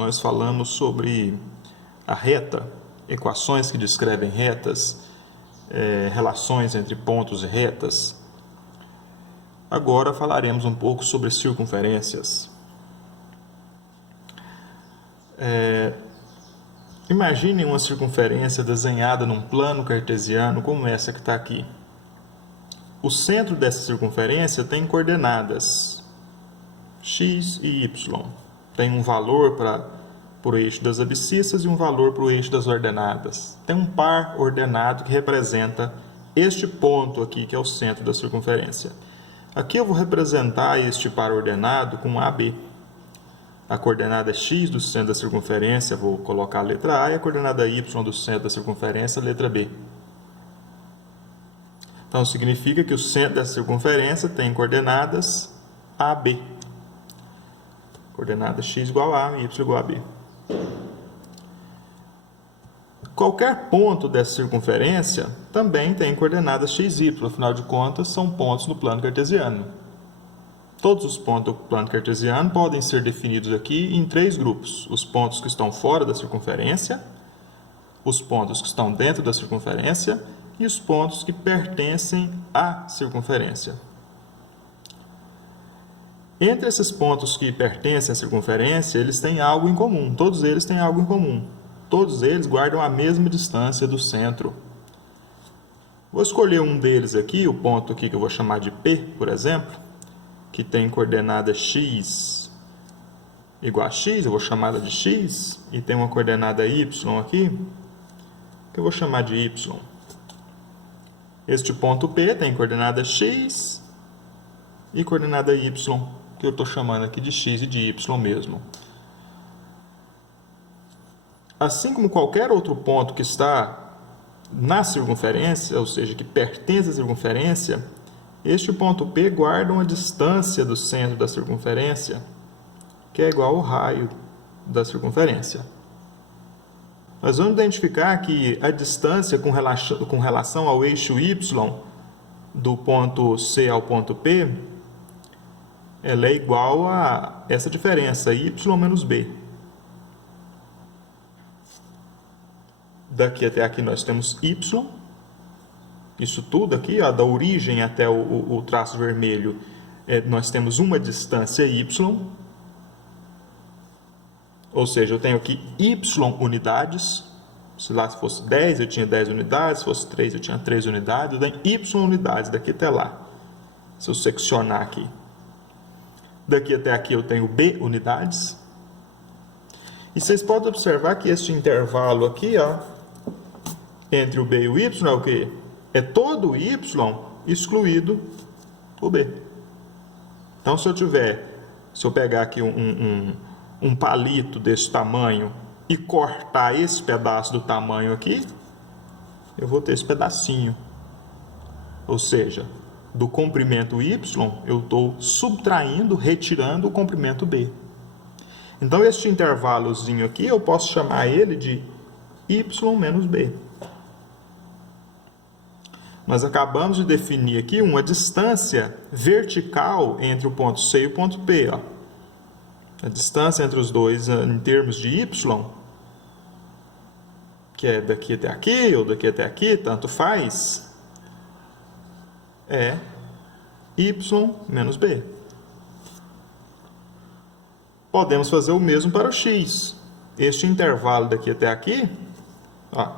nós falamos sobre a reta, equações que descrevem retas, relações entre pontos e retas. Agora falaremos um pouco sobre circunferências. Imagine uma circunferência desenhada num plano cartesiano como essa que está aqui. O centro dessa circunferência tem coordenadas x e y. Tem um valor para o eixo das abscissas e um valor para o eixo das ordenadas. Tem um par ordenado que representa este ponto aqui, que é o centro da circunferência. Aqui eu vou representar este par ordenado com AB. A coordenada x do centro da circunferência, vou colocar a letra A, e a coordenada y do centro da circunferência, a letra B. Então, significa que o centro da circunferência tem coordenadas AB. Coordenada x igual a y igual a b. Qualquer ponto dessa circunferência também tem coordenadas x e y, afinal de contas, são pontos no plano cartesiano. Todos os pontos do plano cartesiano podem ser definidos aqui em três grupos: os pontos que estão fora da circunferência, os pontos que estão dentro da circunferência e os pontos que pertencem à circunferência. Entre esses pontos que pertencem à circunferência, eles têm algo em comum. Todos eles têm algo em comum. Todos eles guardam a mesma distância do centro. Vou escolher um deles aqui, o ponto aqui que eu vou chamar de P, por exemplo, que tem coordenada x igual a x, eu vou chamar ela de x, e tem uma coordenada y aqui, que eu vou chamar de y. Este ponto P tem coordenada x e coordenada y, que eu estou chamando aqui de x e de y mesmo. Assim como qualquer outro ponto que está na circunferência, ou seja, que pertence à circunferência, este ponto P guarda uma distância do centro da circunferência, que é igual ao raio da circunferência. Nós vamos identificar que a distância com relação ao eixo y do ponto C ao ponto P, ela é igual a essa diferença, y menos b. Daqui até aqui nós temos y. Isso tudo aqui, ó, da origem até o traço vermelho, nós temos uma distância y. Ou seja, eu tenho aqui y unidades. Se lá fosse 10, eu tinha 10 unidades. Se fosse 3, eu tinha 3 unidades. Eu tenho y unidades daqui até lá. Se eu seccionar aqui. Daqui até aqui eu tenho b unidades. E vocês podem observar que este intervalo aqui, ó, entre o b e o y é o quê? É todo o y excluído o b. Então, se eu pegar aqui um palito desse tamanho e cortar esse pedaço do tamanho aqui, eu vou ter esse pedacinho. Ou seja, do comprimento y, eu estou subtraindo, retirando o comprimento b. Então, este intervalozinho aqui, eu posso chamar ele de y menos b. Nós acabamos de definir aqui uma distância vertical entre o ponto C e o ponto P. Ó. A distância entre os dois em termos de y, que é daqui até aqui ou daqui até aqui, tanto faz, é y menos b. Podemos fazer o mesmo para o x. Este intervalo daqui até aqui, ó,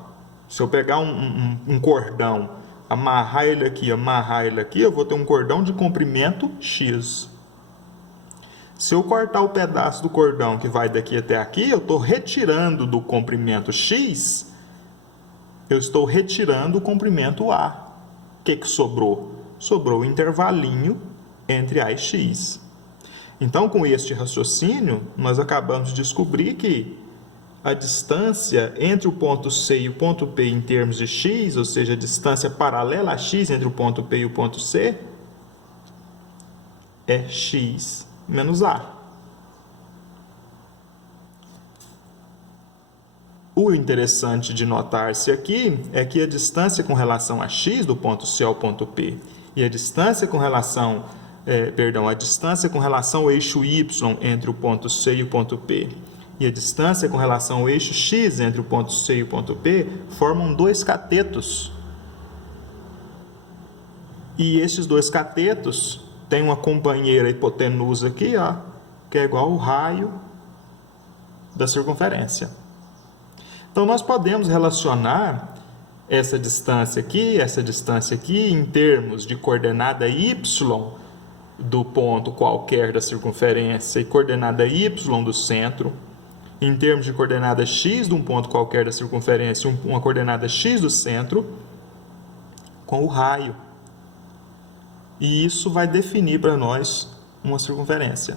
se eu pegar um cordão, amarrar ele aqui, eu vou ter um cordão de comprimento x. Se eu cortar o pedaço do cordão que vai daqui até aqui, eu estou retirando do comprimento x, eu estou retirando o comprimento a. O que sobrou? Sobrou o intervalinho entre a e x. Então, com este raciocínio, nós acabamos de descobrir que a distância entre o ponto C e o ponto P em termos de x, ou seja, a distância paralela a x entre o ponto P e o ponto C, é x menos a. O interessante de notar-se aqui é que a distância com relação a x do ponto C ao ponto P e a distância com relação a distância com relação ao eixo y entre o ponto C e o ponto P e a distância com relação ao eixo x entre o ponto C e o ponto P formam dois catetos. E esses dois catetos têm uma companheira hipotenusa aqui, ó, que é igual ao raio da circunferência. Então, nós podemos relacionar essa distância aqui, em termos de coordenada y do ponto qualquer da circunferência e coordenada y do centro, em termos de coordenada x de um ponto qualquer da circunferência e uma coordenada x do centro, com o raio. E isso vai definir para nós uma circunferência.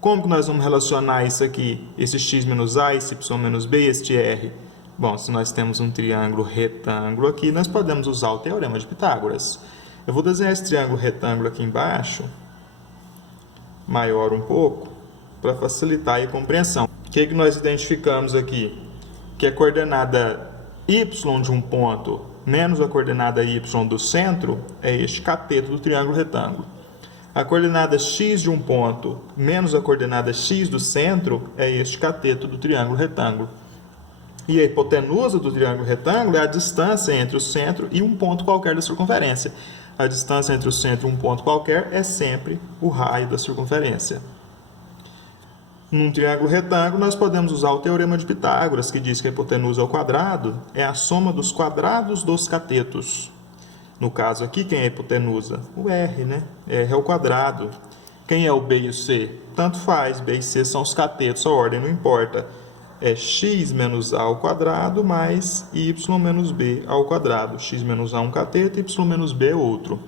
Como que nós vamos relacionar isso aqui? Esse x menos a, esse y menos b e este r? Bom, se nós temos um triângulo retângulo aqui, nós podemos usar o teorema de Pitágoras. Eu vou desenhar esse triângulo retângulo aqui embaixo, maior um pouco, para facilitar a compreensão. O que nós identificamos aqui? Que a coordenada y de um ponto menos a coordenada y do centro é este cateto do triângulo retângulo. A coordenada x de um ponto menos a coordenada x do centro é este cateto do triângulo retângulo. E a hipotenusa do triângulo retângulo é a distância entre o centro e um ponto qualquer da circunferência. A distância entre o centro e um ponto qualquer é sempre o raio da circunferência. Num triângulo retângulo, nós podemos usar o teorema de Pitágoras, que diz que a hipotenusa ao quadrado é a soma dos quadrados dos catetos. No caso aqui, quem é a hipotenusa? O r, né? R é o quadrado. Quem é o b e o c? Tanto faz, b e c são os catetos, a ordem não importa. É x menos a ao quadrado mais y menos b ao quadrado. X menos a é um cateto e y menos b é outro.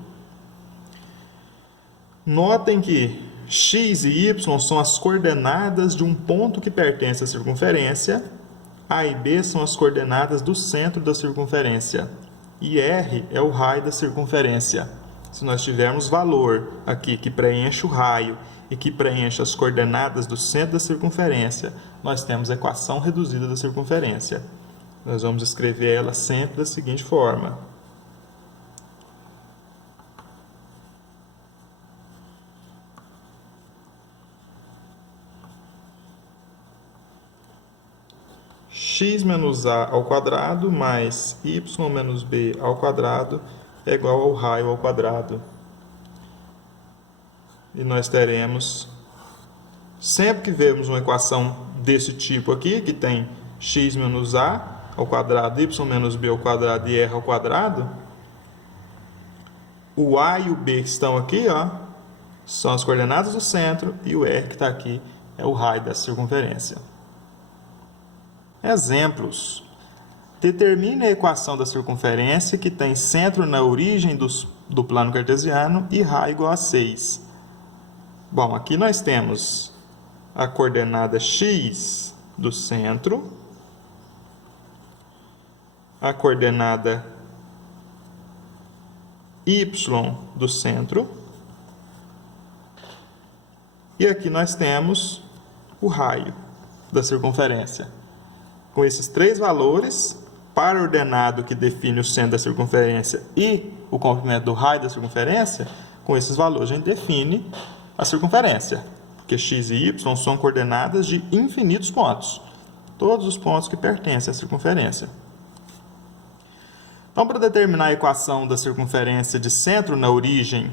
Notem que x e y são as coordenadas de um ponto que pertence à circunferência. A e b são as coordenadas do centro da circunferência. E r é o raio da circunferência. Se nós tivermos valor aqui que preenche o raio e que preenche as coordenadas do centro da circunferência, nós temos a equação reduzida da circunferência. Nós vamos escrever ela sempre da seguinte forma. X menos a ao quadrado mais y menos b ao quadrado é igual ao raio ao quadrado. E nós teremos, sempre que vemos uma equação desse tipo aqui, que tem x menos a ao quadrado, y menos b ao quadrado e r ao quadrado, o a e o b que estão aqui, ó, são as coordenadas do centro, e o r que está aqui é o raio da circunferência. Exemplos. Determine a equação da circunferência que tem centro na origem do plano cartesiano e raio igual a 6. Bom, aqui nós temos a coordenada x do centro, a coordenada y do centro, e aqui nós temos o raio da circunferência. Com esses três valores, para o ordenado que define o centro da circunferência e o comprimento do raio da circunferência, com esses valores a gente define a circunferência, porque x e y são coordenadas de infinitos pontos, todos os pontos que pertencem à circunferência. Então, para determinar a equação da circunferência de centro na origem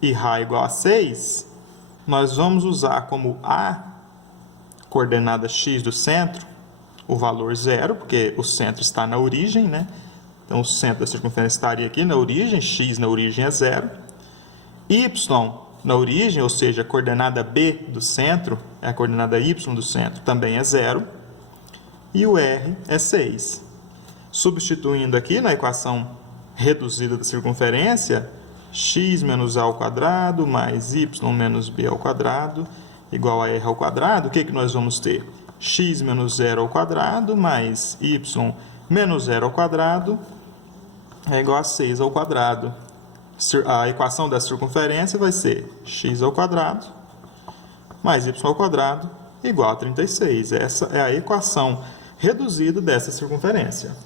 e raio igual a 6, nós vamos usar como a coordenada x do centro o valor 0, porque o centro está na origem, né? Então, o centro da circunferência estaria aqui na origem, x na origem é 0. Y na origem, ou seja, a coordenada b do centro, é a coordenada y do centro, também é 0. E o r é 6. Substituindo aqui na equação reduzida da circunferência, x menos a ao quadrado mais y menos b ao quadrado igual a r ao quadrado, o que nós vamos ter? X menos 0 ao quadrado mais y menos 0 ao quadrado é igual a 6 ao quadrado. A equação da circunferência vai ser x ao quadrado mais y ao quadrado igual a 36. Essa é a equação reduzida dessa circunferência.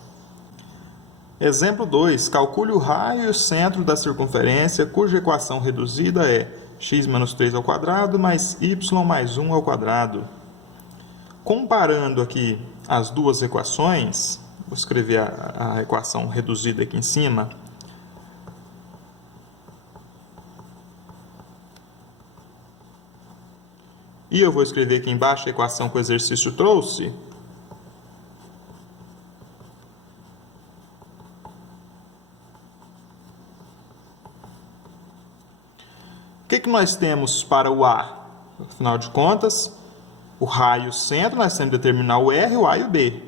Exemplo 2. Calcule o raio e o centro da circunferência, cuja equação reduzida é x menos 3 ao quadrado mais y mais 1 ao quadrado. Comparando aqui as duas equações, vou escrever a equação reduzida aqui em cima. E eu vou escrever aqui embaixo a equação que o exercício trouxe. O que nós temos para o A? Afinal de contas, o raio centro, nós temos que determinar o R, o A e o B.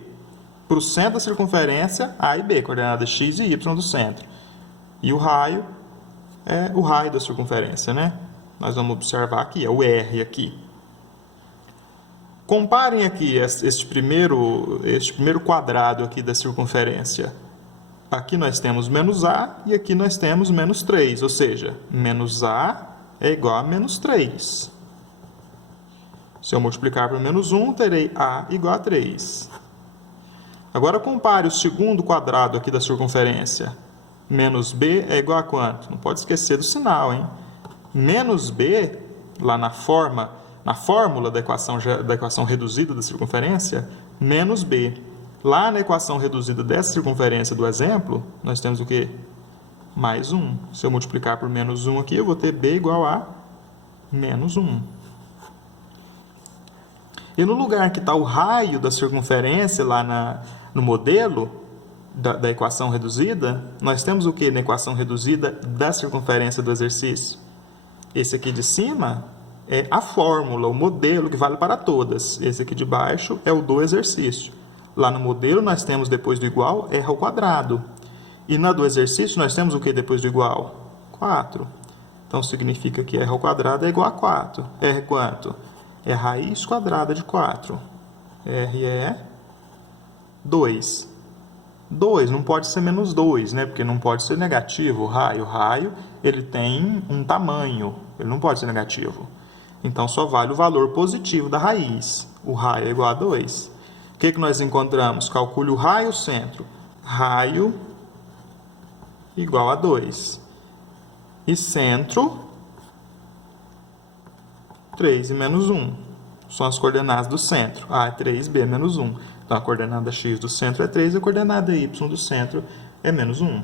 Para o centro da circunferência, A e B, coordenadas x e y do centro. E o raio é o raio da circunferência, né? Nós vamos observar aqui, é o R aqui. Comparem aqui este primeiro quadrado aqui da circunferência. Aqui nós temos menos A e aqui nós temos menos 3, ou seja, menos A é igual a menos 3. Se eu multiplicar por menos 1, terei A igual a 3. Agora compare o segundo quadrado aqui da circunferência. Menos B é igual a quanto? Não pode esquecer do sinal, hein? Menos B, lá na fórmula da equação reduzida da circunferência, menos B. Lá na equação reduzida dessa circunferência do exemplo, nós temos o quê? Mais 1. Se eu multiplicar por menos 1 aqui, eu vou ter B igual a menos 1. E no lugar que está o raio da circunferência, lá no modelo da equação reduzida, nós temos o que na equação reduzida da circunferência do exercício? Esse aqui de cima é a fórmula, o modelo que vale para todas. Esse aqui de baixo é o do exercício. Lá no modelo nós temos depois do igual R ao quadrado. E na do exercício nós temos o que depois do igual? 4. Então significa que R ao quadrado é igual a 4. R é quanto? É raiz quadrada de 4. R é 2. 2 não pode ser menos 2, né? Porque não pode ser negativo o raio. O raio ele tem um tamanho, ele não pode ser negativo. Então só vale o valor positivo da raiz. O raio é igual a 2. O que nós encontramos? Calcule o raio centro. Raio igual a 2. E centro, 3 e menos 1. São as coordenadas do centro. A é 3, B é menos 1. Então, a coordenada x do centro é 3 e a coordenada y do centro é menos 1.